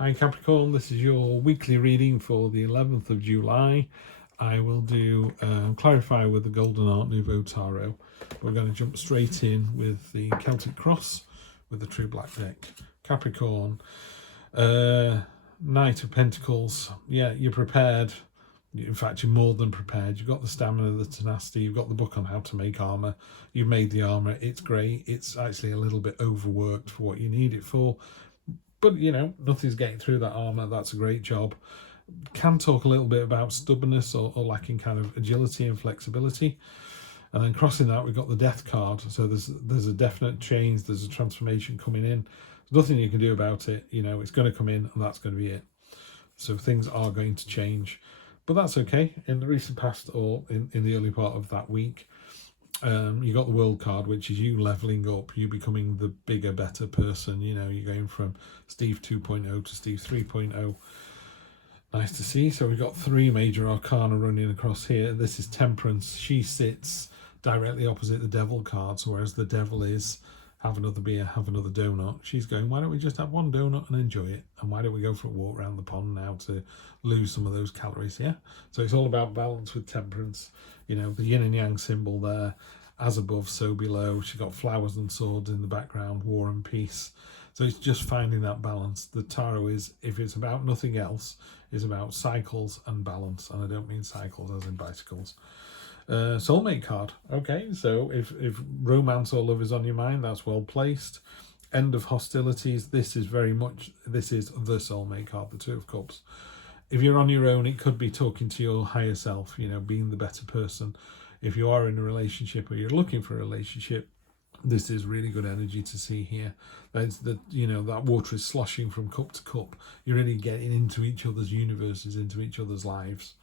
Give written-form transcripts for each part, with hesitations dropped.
Hi Capricorn, this is your weekly reading for the 11th of July. I will do clarify with the Golden Art Nouveau Tarot. We're going to jump straight in with the Celtic Cross with the True Black deck. Capricorn, Knight of Pentacles. Yeah, you're prepared. In fact, you're more than prepared. You've got the stamina, the tenacity. You've got the book on how to make armor. You've made the armor. It's great. It's actually a little bit overworked for what you need it for. But, you know, nothing's getting through that armour. That's a great job. Can talk a little bit about stubbornness or lacking kind of agility and flexibility. And then crossing that, we've got the Death card. So there's a definite change. There's a transformation coming in. There's nothing you can do about it. You know, it's going to come in and that's going to be it. So things are going to change. But that's okay. In the recent past or in the early part of that week, you got the World card, which is you leveling up, you becoming the bigger, better person. You know, you're going from Steve 2.0 to Steve 3.0. Nice to see. So we've got three major arcana running across here. This is Temperance. She sits directly opposite the Devil card. So whereas the Devil is have another beer, have another donut, she's going, why don't we just have one donut and enjoy it? And why don't we go for a walk around the pond now to lose some of those calories? Yeah. So it's all about balance with Temperance. You know, the yin and yang symbol there, as above, so below. She's got flowers and swords in the background, war and peace. So it's just finding that balance. The tarot is, if it's about nothing else, is about cycles and balance. And I don't mean cycles as in bicycles. Soulmate card. Okay, so if romance or love is on your mind, that's well placed. End of hostilities. This is the soulmate card, the Two of Cups. If you're on your own, it could be talking to your higher self, you know, being the better person. If you are in a relationship or you're looking for a relationship, this is really good energy to see here. That's that, you know, that water is sloshing from cup to cup. You're really getting into each other's universes, into each other's lives.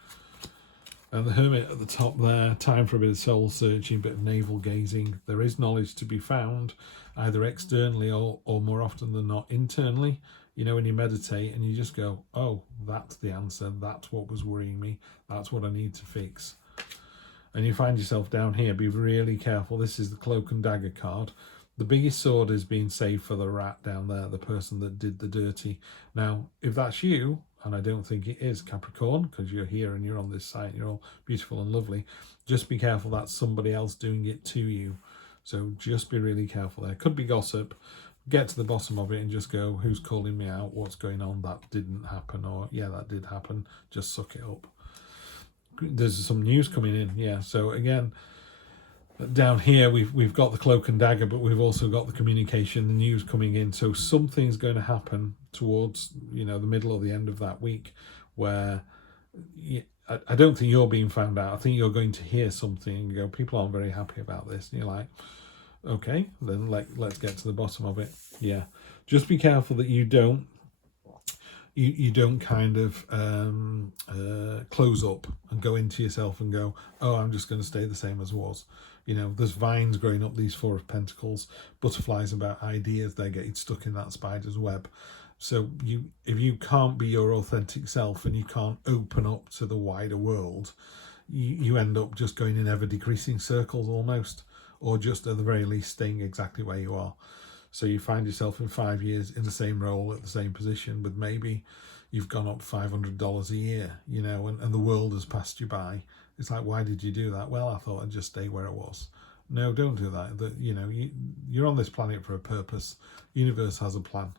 And the Hermit at the top there, time for a bit of soul searching, a bit of navel gazing. There is knowledge to be found, either externally or more often than not internally. You know, when you meditate and you just go, oh, that's the answer. That's what was worrying me. That's what I need to fix. And you find yourself down here. Be really careful. This is the Cloak and Dagger card. The biggest sword is being saved for the rat down there, the person that did the dirty. Now, if that's you, and I don't think it is, Capricorn, because you're here and you're on this site, you're all beautiful and lovely, just be careful that's somebody else doing it to you. So just be really careful there. Could be gossip. Get to the bottom of it and just go, who's calling me out? What's going on? That didn't happen. Or, yeah, that did happen. Just suck it up. There's some news coming in. Yeah, so again, down here we've got the Cloak and Dagger, but we've also got the communication, the news coming in. So something's going to happen towards, you know, the middle or the end of that week where I don't think you're being found out. I think you're going to hear something and go, people aren't very happy about this. And you're like, okay, then let's get to the bottom of it. Yeah, just be careful that you don't kind of close up and go into yourself and go, oh, I'm just going to stay the same as was. You know, there's vines growing up, these Four of Pentacles, butterflies about ideas, they're getting stuck in that spider's web. So if you can't be your authentic self and you can't open up to the wider world, you end up just going in ever decreasing circles almost, or just at the very least staying exactly where you are. So you find yourself in 5 years in the same role at the same position, but maybe you've gone up $500 a year, you know, and the world has passed you by. It's like, why did you do that? Well, I thought I'd just stay where I was. No, don't do that. You know, you're on this planet for a purpose. The universe has a plan.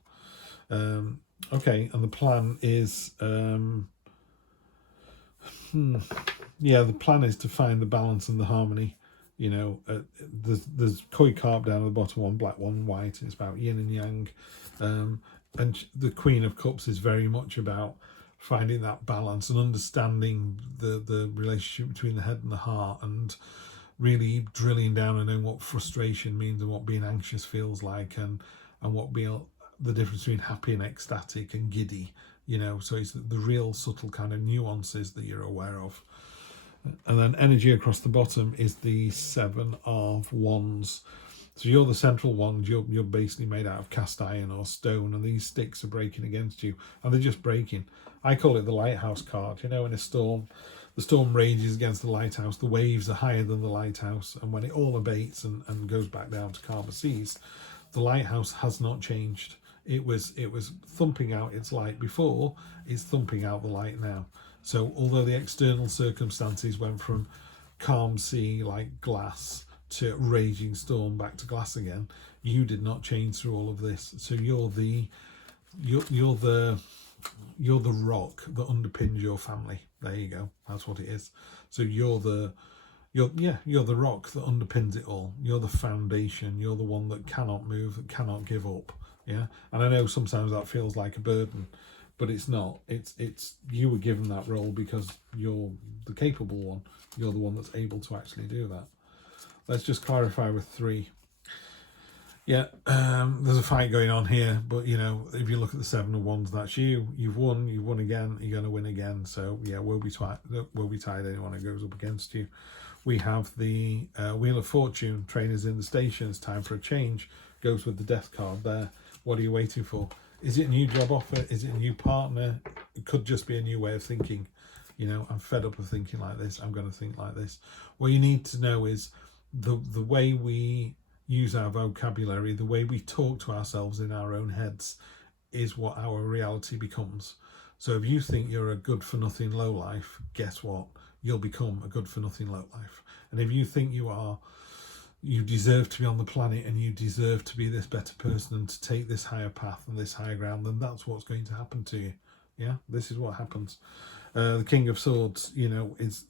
Okay, and the plan is, the plan is to find the balance and the harmony. You know, there's koi carp down at the bottom, one black, one white. It's about yin and yang. And the Queen of Cups is very much about finding that balance and understanding the relationship between the head and the heart, and really drilling down and knowing what frustration means and what being anxious feels like, and what being the difference between happy and ecstatic and giddy. You know, so it's the real subtle kind of nuances that you're aware of. And then energy across the bottom is the Seven of Wands. So you're the central wand. You're basically made out of cast iron or stone, and these sticks are breaking against you, and they're just breaking. I call it the lighthouse card. You know, in a storm, the storm rages against the lighthouse. The waves are higher than the lighthouse, and when it all abates and goes back down to calmer seas, the lighthouse has not changed. It was thumping out its light before, it's thumping out the light now. So although the external circumstances went from calm sea like glass to raging storm back to glass again, you did not change through all of this. So you're the rock that underpins your family. There you go. That's what it is. So you're the rock that underpins it all. You're the foundation. You're the one that cannot move, that cannot give up. Yeah. And I know sometimes that feels like a burden, but it's not. It's you were given that role because you're the capable one. You're the one that's able to actually do that. Let's just clarify with 3. Yeah, there's a fight going on here, but you know, if you look at the 7 of Wands, that's you. You've won again. You're going to win again. So yeah, we'll be tied. Anyone who goes up against you. We have the Wheel of Fortune. Trainers in the station. It's time for a change. Goes with the Death card there. What are you waiting for? Is it a new job offer? Is it a new partner? It could just be a new way of thinking. You know, I'm fed up of thinking like this. I'm going to think like this. What you need to know is the way we use our vocabulary, the way we talk to ourselves in our own heads is what our reality becomes. So if you think you're a good for nothing low life, guess what? You'll become a good for nothing low life. And if you think you deserve to be on the planet and you deserve to be this better person and to take this higher path and this higher ground, then that's what's going to happen to you. Yeah, this is what happens. The King of Swords, you know, is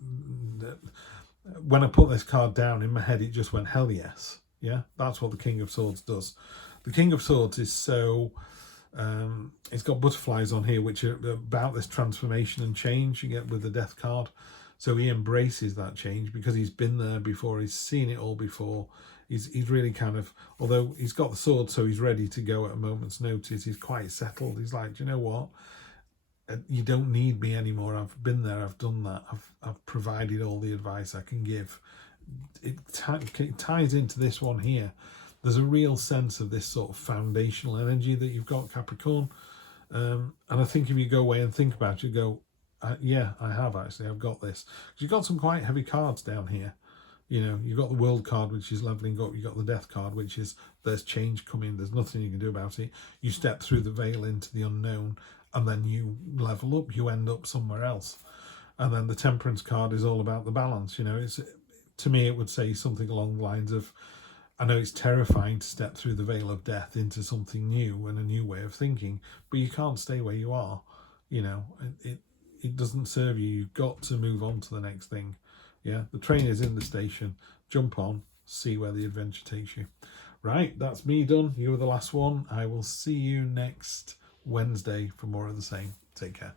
when I put this card down in my head, it just went, hell yes. Yeah, that's what the King of Swords does. The King of Swords is so, it's got butterflies on here, which are about this transformation and change you get with the Death card. So he embraces that change because he's been there before. He's seen it all before. He's really kind of, although he's got the sword, so he's ready to go at a moment's notice. He's quite settled. He's like, do you know what? You don't need me anymore. I've been there. I've done that. I've provided all the advice I can give. It ties into this one here. There's a real sense of this sort of foundational energy that you've got, Capricorn. And I think if you go away and think about it, you go, yeah, I have actually. I've got this. You've got some quite heavy cards down here. You know, you've got the World card, which is leveling up. You've got the Death card, which is there's change coming. There's nothing you can do about it. You step through the veil into the unknown, and then you level up. You end up somewhere else. And then the Temperance card is all about the balance. You know, it's, to me, it would say something along the lines of, I know it's terrifying to step through the veil of death into something new and a new way of thinking, but you can't stay where you are. You know, it doesn't serve you. You've got to move on to the next thing. Yeah, the train is in the station. Jump on, see where the adventure takes you. Right, that's me done. You were the last one. I will see you next Wednesday for more of the same. Take care.